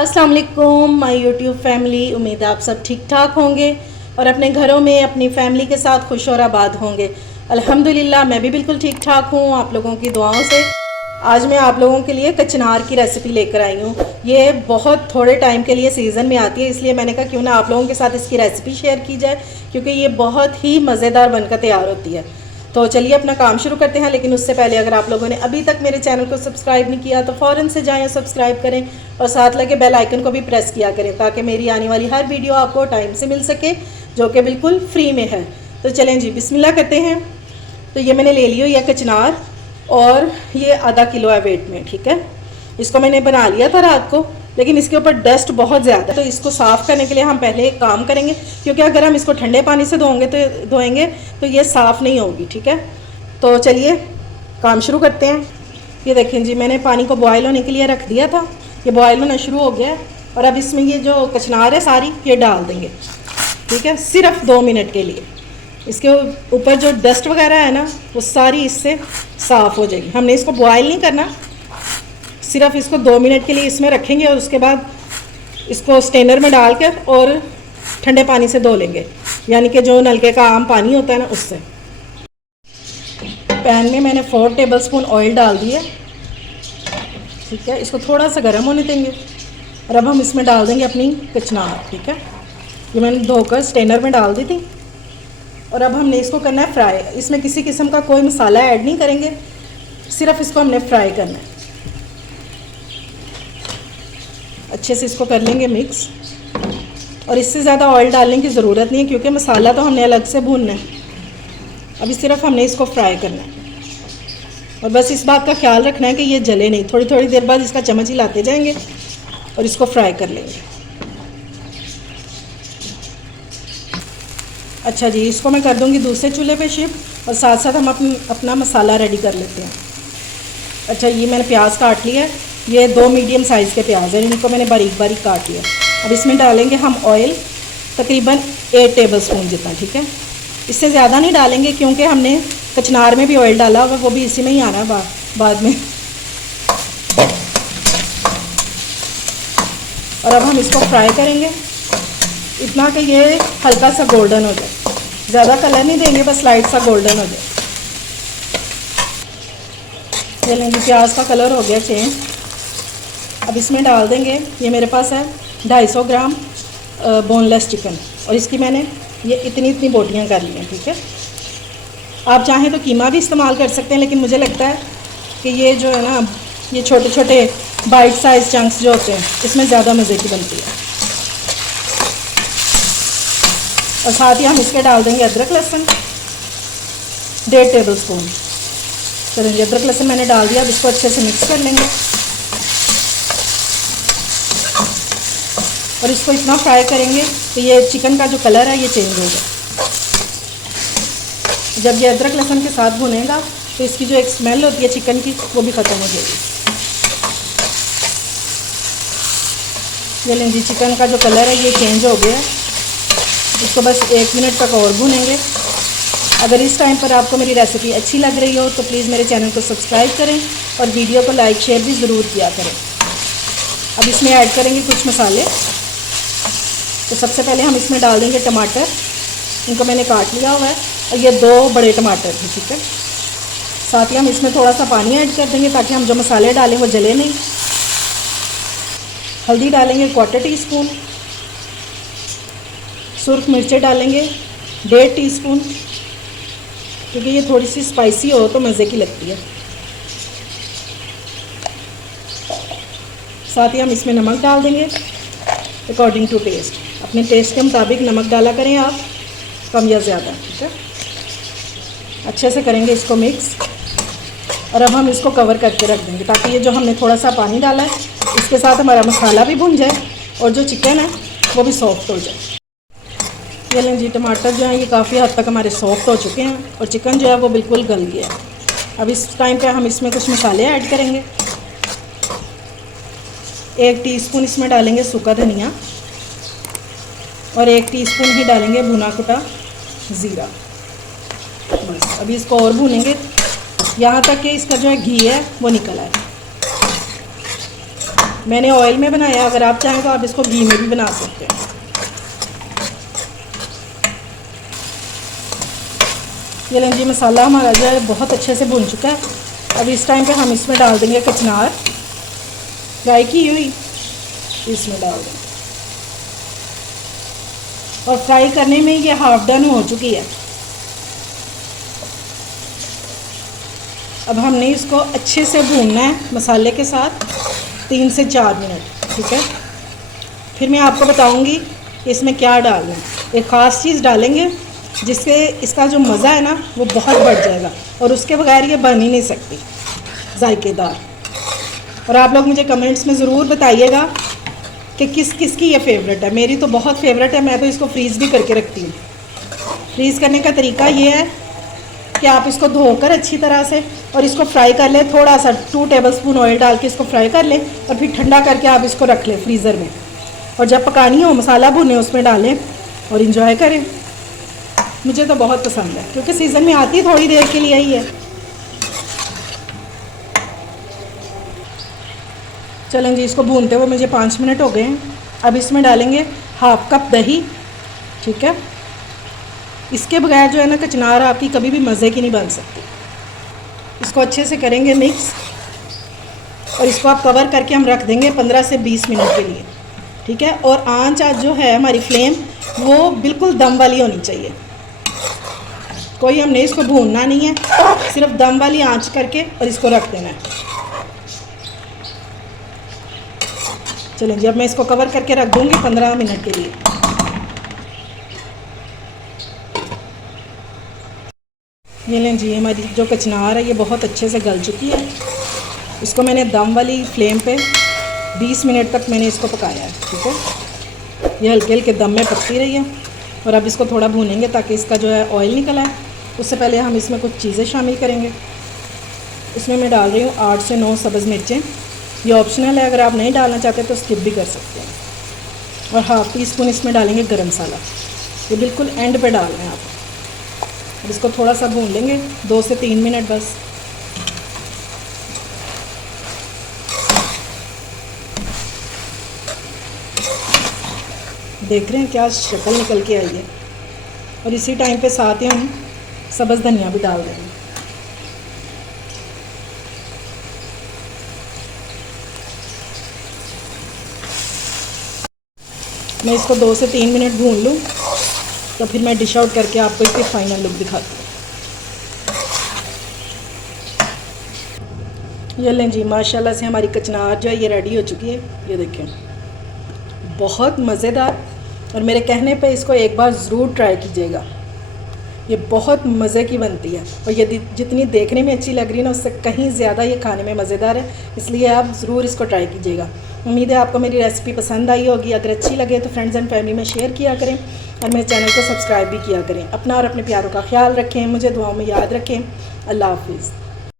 अस्सलाम वालेकुम my YouTube family. उम्मीद है आप सब ठीक ठाक होंगे और अपने घरों में अपनी फैमिली के साथ खुश और आबाद होंगे। अल्हम्दुलिल्लाह मैं भी बिल्कुल ठीक ठाक हूँ आप लोगों की दुआओं से। आज मैं आप लोगों के लिए कचनार की रेसिपी लेकर आई हूँ। ये बहुत थोड़े टाइम के लिए सीज़न में आती है, इसलिए मैंने कहा क्यों ना आप लोगों के साथ इसकी रेसिपी शेयर की जाए, क्योंकि ये बहुत ही मज़ेदार बनकर तैयार होती है। तो चलिए अपना काम शुरू करते हैं, लेकिन उससे पहले अगर आप लोगों ने अभी तक मेरे चैनल को सब्सक्राइब नहीं किया तो फ़ौरन से जाएं, सब्सक्राइब करें और साथ लगे बेल आइकन को भी प्रेस किया करें, ताकि मेरी आने वाली हर वीडियो आपको टाइम से मिल सके, जो कि बिल्कुल फ्री में है। तो चलें जी, बिस्मिल्लाह करते हैं। तो ये मैंने ले ली हुई है कचनार, और ये आधा किलो है वेट में, ठीक है। इसको मैंने बना लिया था रात को, लेकिन इसके ऊपर डस्ट बहुत ज़्यादा है, तो इसको साफ़ करने के लिए हम पहले एक काम करेंगे, क्योंकि अगर हम इसको ठंडे पानी से धोएंगे तो ये साफ़ नहीं होगी, ठीक है। तो चलिए काम शुरू करते हैं। ये देखें जी, मैंने पानी को बॉयल होने के लिए रख दिया था, ये बॉयल होना शुरू हो गया है। और अब इसमें ये जो कचनार है सारी ये डाल देंगे, ठीक है, सिर्फ 2 मिनट के लिए। इसके ऊपर जो डस्ट वगैरह है ना वो सारी इससे साफ़ हो जाएगी। हमने इसको बॉयल नहीं करना, सिर्फ इसको 2 मिनट के लिए इसमें रखेंगे और उसके बाद इसको स्ट्रेनर में डालकर और ठंडे पानी से धो लेंगे, यानी कि जो नलके का आम पानी होता है ना उससे। पैन में मैंने 4 टेबलस्पून ऑयल डाल दिए, ठीक है। इसको थोड़ा सा गर्म होने देंगे और अब हम इसमें डाल देंगे अपनी कचनार, ठीक है। ये मैंने धोकर स्ट्रेनर में डाल दी थी और अब हमने इसको करना है फ्राई। इसमें किसी किस्म का कोई मसाला ऐड नहीं करेंगे, सिर्फ इसको हमने फ्राई करना है। अच्छे से इसको कर लेंगे मिक्स, और इससे ज़्यादा ऑयल डालने की ज़रूरत नहीं है, क्योंकि मसाला तो हमने अलग से भूनना है। अभी सिर्फ हमने इसको फ्राई करना है, और बस इस बात का ख्याल रखना है कि ये जले नहीं। थोड़ी थोड़ी देर बाद इसका चम्मच हिलाते जाएंगे और इसको फ्राई कर लेंगे। अच्छा जी, इसको मैं कर दूंगी दूसरे चूल्हे पे शिफ्ट, और साथ साथ हम अपना मसाला रेडी कर लेते हैं। अच्छा, ये मैंने प्याज काट लिया है, ये 2 मीडियम साइज़ के प्याज हैं, इनको मैंने बारीक बारीक काट लिया। अब इसमें डालेंगे हम ऑयल, तकरीबन 8 टेबलस्पून जितना, ठीक है। इससे ज़्यादा नहीं डालेंगे, क्योंकि हमने कचनार में भी ऑयल डाला होगा, वो भी इसी में ही आना है बाद में। और अब हम इसको फ्राई करेंगे इतना कि ये हल्का सा गोल्डन हो जाए, ज़्यादा कलर नहीं देंगे, बस लाइट सा गोल्डन हो जाए। ये लेंगे, प्याज का कलर हो गया चेंज। अब इसमें डाल देंगे, ये मेरे पास है 250 ग्राम बोनलेस चिकन, और इसकी मैंने ये इतनी बोटियाँ कर ली हैं, ठीक है। आप चाहें तो कीमा भी इस्तेमाल कर सकते हैं, लेकिन मुझे लगता है कि ये जो है ना, ये छोटे छोटे बाइट साइज चंक्स जो होते हैं इसमें ज़्यादा मज़े की बनती है। और साथ ही हम इसके डाल देंगे अदरक लहसुन 1.5 टेबलस्पून। चलिए, अदरक लहसुन मैंने डाल दिया, अब इसको अच्छे से मिक्स कर लेंगे और इसको इतना फ्राई करेंगे कि ये चिकन का जो कलर है ये चेंज हो जाए। जब ये अदरक लहसुन के साथ भुनेगा तो इसकी जो एक स्मेल होती है चिकन की वो भी ख़त्म हो जाएगी। ये लें जी, चिकन का जो कलर है ये चेंज हो गया है। इसको बस 1 मिनट तक और भुनेंगे। अगर इस टाइम पर आपको मेरी रेसिपी अच्छी लग रही हो तो प्लीज़ मेरे चैनल को सब्सक्राइब करें और वीडियो को लाइक शेयर भी ज़रूर किया करें। अब इसमें ऐड करेंगे कुछ मसाले। तो सबसे पहले हम इसमें डाल देंगे टमाटर, इनको मैंने काट लिया हुआ है, और ये 2 बड़े टमाटर हैं, ठीक है। साथ ही हम इसमें थोड़ा सा पानी ऐड कर देंगे ताकि हम जो मसाले डालें वो जले नहीं। हल्दी डालेंगे 1/4 टीस्पून, सुर्ख मिर्चें डालेंगे 1.5 टीस्पून, क्योंकि ये थोड़ी सी स्पाइसी हो तो मज़े की लगती है। साथ ही हम इसमें नमक डाल देंगे अकॉर्डिंग टू टेस्ट। अपने टेस्ट के मुताबिक नमक डाला करें आप, कम या ज़्यादा, ठीक है। अच्छे से करेंगे इसको मिक्स, और अब हम इसको कवर करके रख देंगे ताकि ये जो हमने थोड़ा सा पानी डाला है इसके साथ हमारा मसाला भी भुन जाए और जो चिकन है वो भी सॉफ्ट हो जाए। ये लें जी, टमाटर जो हैं ये काफ़ी हद तक हमारे सॉफ्ट हो चुके हैं और चिकन जो है वो बिल्कुल गल गया है। अब इस टाइम पे हम इसमें कुछ मसाले ऐड करेंगे। 1 टीस्पून इसमें डालेंगे सूखा धनिया, और 1 टीस्पून ही डालेंगे भुना कुटा ज़ीरा। बस अभी इसको और भूनेंगे यहाँ तक कि इसका जो है घी है वो निकल आए। मैंने ऑयल में बनाया, अगर आप चाहें तो आप इसको घी में भी बना सकते हैं। ये लें जी, मसाला हमारा जो है बहुत अच्छे से भुन चुका है। अब इस टाइम पे हम इसमें डाल देंगे कचनार फ्राई की हुई, इसमें डाल देंगे। और फ्राई करने में ये हाफ डन हो चुकी है। अब हमने इसको अच्छे से भूनना है मसाले के साथ 3 से 4 मिनट, ठीक है। फिर मैं आपको बताऊंगी कि इसमें क्या डालना है। एक ख़ास चीज़ डालेंगे जिससे इसका जो मज़ा है ना वो बहुत बढ़ जाएगा, और उसके बगैर ये बन ही नहीं सकती जायकेदार। और आप लोग मुझे कमेंट्स में ज़रूर बताइएगा कि किस किस की ये फेवरेट है। मेरी तो बहुत फेवरेट है, मैं तो इसको फ्रीज़ भी करके रखती हूँ। फ्रीज़ करने का तरीका ये है कि आप इसको धोकर अच्छी तरह से और इसको फ्राई कर लें, थोड़ा सा 2 टेबलस्पून ऑयल डाल के इसको फ्राई कर लें, और फिर ठंडा करके आप इसको रख लें फ्रीज़र में। और जब पकानी हो मसाला भुने उसमें डालें और इंजॉय करें। मुझे तो बहुत पसंद है क्योंकि सीज़न में आती थोड़ी देर के लिए ही है। चलें जी, इसको भूनते हुए मुझे 5 मिनट हो गए हैं। अब इसमें डालेंगे हाफ कप दही, ठीक है। इसके बगैर जो है ना कचनार आपकी कभी भी मज़े की नहीं बन सकती। इसको अच्छे से करेंगे मिक्स, और इसको आप कवर करके हम रख देंगे 15 से 20 मिनट के लिए, ठीक है। और आंच आज जो है हमारी फ्लेम वो बिल्कुल दम वाली होनी चाहिए। कोई हमने इसको भूनना नहीं है, सिर्फ दम वाली आंच करके और इसको रख देना है। चलें जी, अब मैं इसको कवर करके रख दूँगी 15 मिनट के लिए। ये लें जी, हमारी जो कचनार है ये बहुत अच्छे से गल चुकी है। इसको मैंने दम वाली फ्लेम पे 20 मिनट तक मैंने इसको पकाया है, ठीक है। ये हल्के हल्के दम में पकती रही है। और अब इसको थोड़ा भूनेंगे ताकि इसका जो है ऑयल निकल आए। उससे पहले हम इसमें कुछ चीज़ें शामिल करेंगे। इसमें मैं डाल रही हूँ 8 से 9 सब्ज़ मिर्चें। ये ऑप्शनल है, अगर आप नहीं डालना चाहते तो स्किप भी कर सकते हैं। और हाफ़ टी स्पून इसमें डालेंगे गरम मसाला। ये बिल्कुल एंड पे डाल रहे हैं आप। अब इसको थोड़ा सा भून लेंगे 2 से 3 मिनट बस। देख रहे हैं क्या शक्ल निकल के आई है। और इसी टाइम पे साथ ही हम सब्ज़ धनिया भी डाल देंगे। मैं इसको 2 से 3 मिनट भून लूँ तो फिर मैं डिश आउट करके आपको इसकी फ़ाइनल लुक दिखाती हूँ। ये लें जी, माशाल्लाह से हमारी कचनार जो है ये रेडी हो चुकी है। ये देखें, बहुत मज़ेदार। और मेरे कहने पे इसको एक बार ज़रूर ट्राई कीजिएगा। ये बहुत मज़े की बनती है, और ये जितनी देखने में अच्छी लग रही है ना उससे कहीं ज़्यादा ये खाने में मज़ेदार है। इसलिए आप ज़रूर इसको ट्राई कीजिएगा। उम्मीद है आपको मेरी रेसिपी पसंद आई होगी। अगर अच्छी लगे तो फ्रेंड्स एंड फैमिली में शेयर किया करें, और मेरे चैनल को सब्सक्राइब भी किया करें। अपना और अपने प्यारों का ख्याल रखें, मुझे दुआओं में याद रखें। अल्लाह हाफिज़।